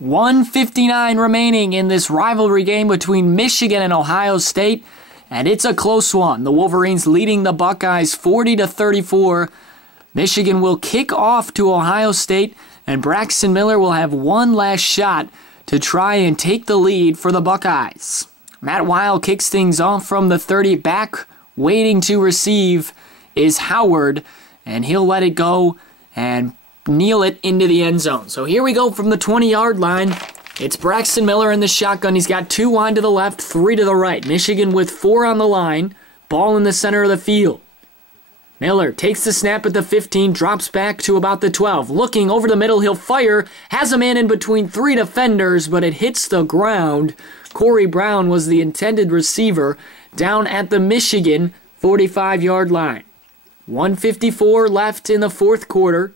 1:59 remaining in this rivalry game between Michigan and Ohio State, and it's a close one. The Wolverines leading the Buckeyes 40-34. Michigan will kick off to Ohio State, and Braxton Miller will have one last shot to try and take the lead for the Buckeyes. Matt Weil kicks things off from the 30. Back waiting to receive is Howard, and he'll let it go and kneel it into the end zone. So here we go from the 20-yard line. It's Braxton Miller in the shotgun. He's got 2 wide to the left, 3 to the right. Michigan with 4 on the line. Ball in the center of the field. Miller takes the snap at the 15, drops back to about the 12. Looking over the middle, he'll fire. Has a man in between 3 defenders, but it hits the ground. Corey Brown was the intended receiver down at the Michigan 45-yard line. 1:54 left in the fourth quarter.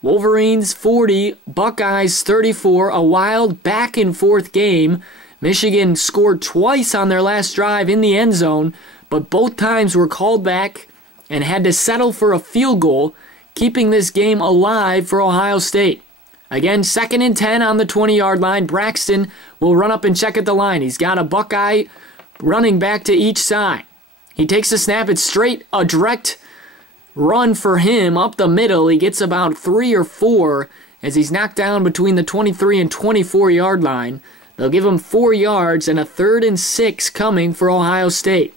Wolverines 40, Buckeyes 34, a wild back-and-forth game. Michigan scored twice on their last drive in the end zone, but both times were called back and had to settle for a field goal, keeping this game alive for Ohio State. Again, 2nd and 10 on the 20-yard line. Braxton will run up and check at the line. He's got a Buckeye running back to each side. He takes the snap. It's straight, a direct run for him up the middle. He gets about 3 or 4 as he's knocked down between the 23 and 24-yard line. They'll give him 4 yards and a 3rd and 6 coming for Ohio State.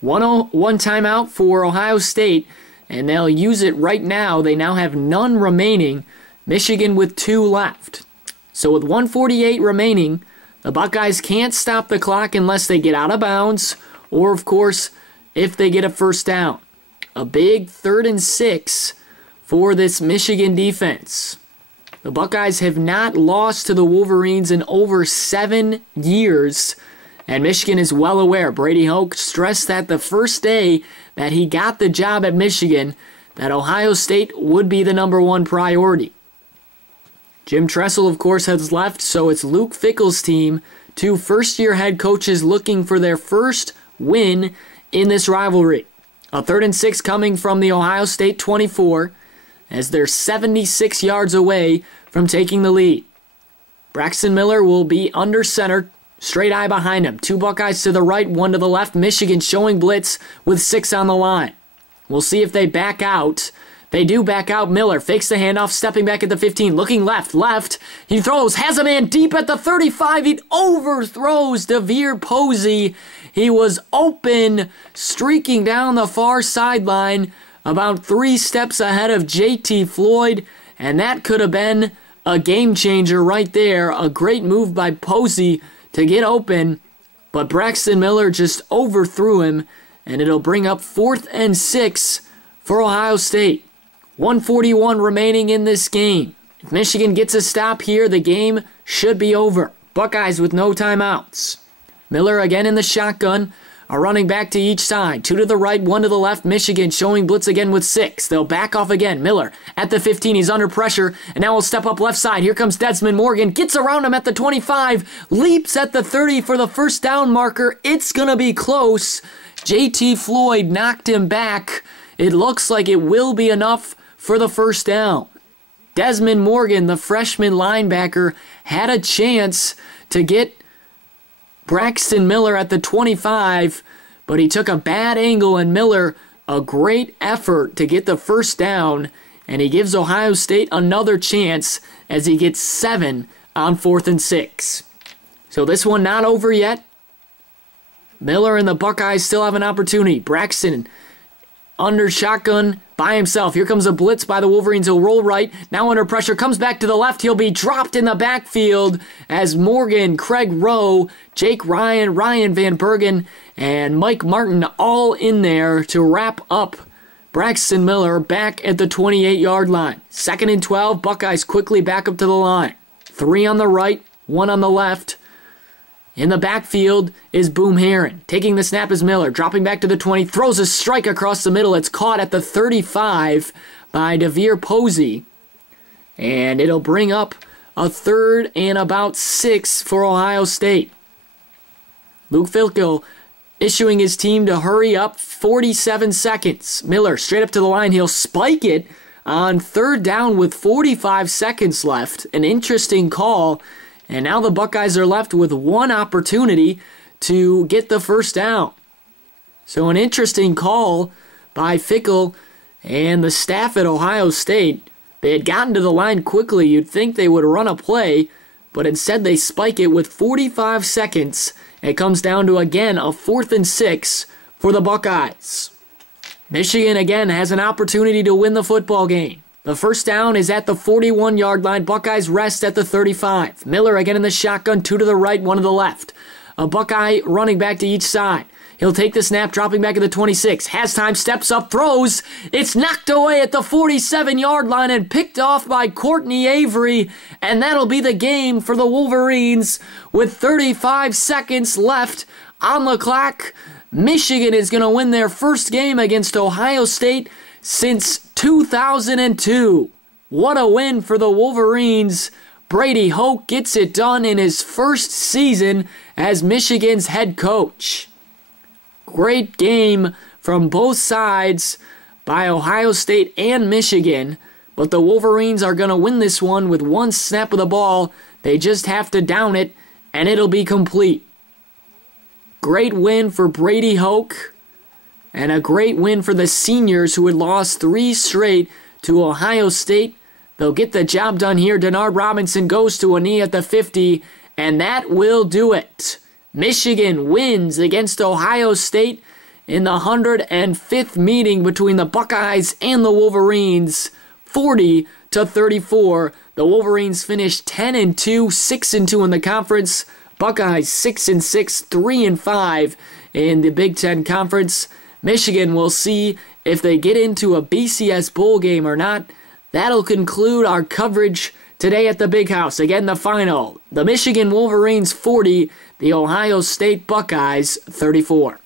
One timeout for Ohio State, and they'll use it right now. They now have none remaining. Michigan with 2 left. So with 1:48 remaining, the Buckeyes can't stop the clock unless they get out of bounds or, of course, if they get a first down. A big 3rd and 6 for this Michigan defense. The Buckeyes have not lost to the Wolverines in over 7 years, and Michigan is well aware. Brady Hoke stressed that the first day that he got the job at Michigan, that Ohio State would be the #1 priority. Jim Tressel, of course, has left, so it's Luke Fickell's team. 2 first-year head coaches looking for their first win in this rivalry. A 3rd and 6 coming from the Ohio State 24 as they're 76 yards away from taking the lead. Braxton Miller will be under center, straight eye behind him. 2 Buckeyes to the right, 1 to the left. Michigan showing blitz with 6 on the line. We'll see if they back out. They do back out. Miller fakes the handoff, stepping back at the 15, looking left. He throws, has a man deep at the 35. He overthrows DeVere Posey. He was open, streaking down the far sideline, about 3 steps ahead of JT Floyd, and that could have been a game changer right there. A great move by Posey to get open, but Braxton Miller just overthrew him, and it'll bring up 4th and 6 for Ohio State. 1:41 remaining in this game. If Michigan gets a stop here, the game should be over. Buckeyes with no timeouts. Miller again in the shotgun, a running back to each side. 2 to the right, 1 to the left. Michigan showing blitz again with 6. They'll back off again. Miller at the 15. He's under pressure, and now will step up left side. Here comes Desmond Morgan. Gets around him at the 25. Leaps at the 30 for the first down marker. It's going to be close. JT Floyd knocked him back. It looks like it will be enough for the first down. Desmond Morgan, the freshman linebacker, had a chance to get Braxton Miller at the 25, but he took a bad angle, and Miller, a great effort to get the first down, and he gives Ohio State another chance as he gets 7 on 4th and 6. So this one not over yet. Miller and the Buckeyes still have an opportunity. Braxton under shotgun by himself. Here comes a blitz by the Wolverines. He'll roll right. Now under pressure. Comes back to the left. He'll be dropped in the backfield as Morgan, Craig Rowe, Jake Ryan, Ryan Van Bergen, and Mike Martin all in there to wrap up Braxton Miller back at the 28-yard line. 2nd and 12. Buckeyes quickly back up to the line. 3 on the right, 1 on the left. In the backfield is Boom Herron. Taking the snap is Miller. Dropping back to the 20. Throws a strike across the middle. It's caught at the 35 by DeVere Posey. And it'll bring up a 3rd and about 6 for Ohio State. Luke Fickell issuing his team to hurry up. 47 seconds. Miller straight up to the line. He'll spike it on 3rd down with 45 seconds left. An interesting call And now the Buckeyes are left with one opportunity to get the first down. So an interesting call by Fickell and the staff at Ohio State. They had gotten to the line quickly. You'd think they would run a play, but instead they spike it with 45 seconds. It comes down to, again, a 4th and 6 for the Buckeyes. Michigan, again, has an opportunity to win the football game. The first down is at the 41-yard line. Buckeyes rest at the 35. Miller again in the shotgun, 2 to the right, 1 to the left. A Buckeye running back to each side. He'll take the snap, dropping back at the 26. Has time, steps up, throws. It's knocked away at the 47-yard line and picked off by Courtney Avery. And that'll be the game for the Wolverines with 35 seconds left on the clock. Michigan is going to win their first game against Ohio State since 2002. What a win for the Wolverines. Brady Hoke gets it done in his first season as Michigan's head coach. Great game from both sides by Ohio State and Michigan, but the Wolverines are going to win this one with one snap of the ball. They just have to down it, and it'll be complete. Great win for Brady Hoke, and a great win for the seniors who had lost 3 straight to Ohio State. They'll get the job done here. Denard Robinson goes to a knee at the 50, and that will do it. Michigan wins against Ohio State in the 105th meeting between the Buckeyes and the Wolverines, 40-34. The Wolverines finished 10-2, 6-2 in the conference. Buckeyes 6-6, 3-5 in the Big Ten Conference. Michigan will see if they get into a BCS bowl game or not. That'll conclude our coverage today at the Big House. Again, the final. The Michigan Wolverines 40, the Ohio State Buckeyes 34.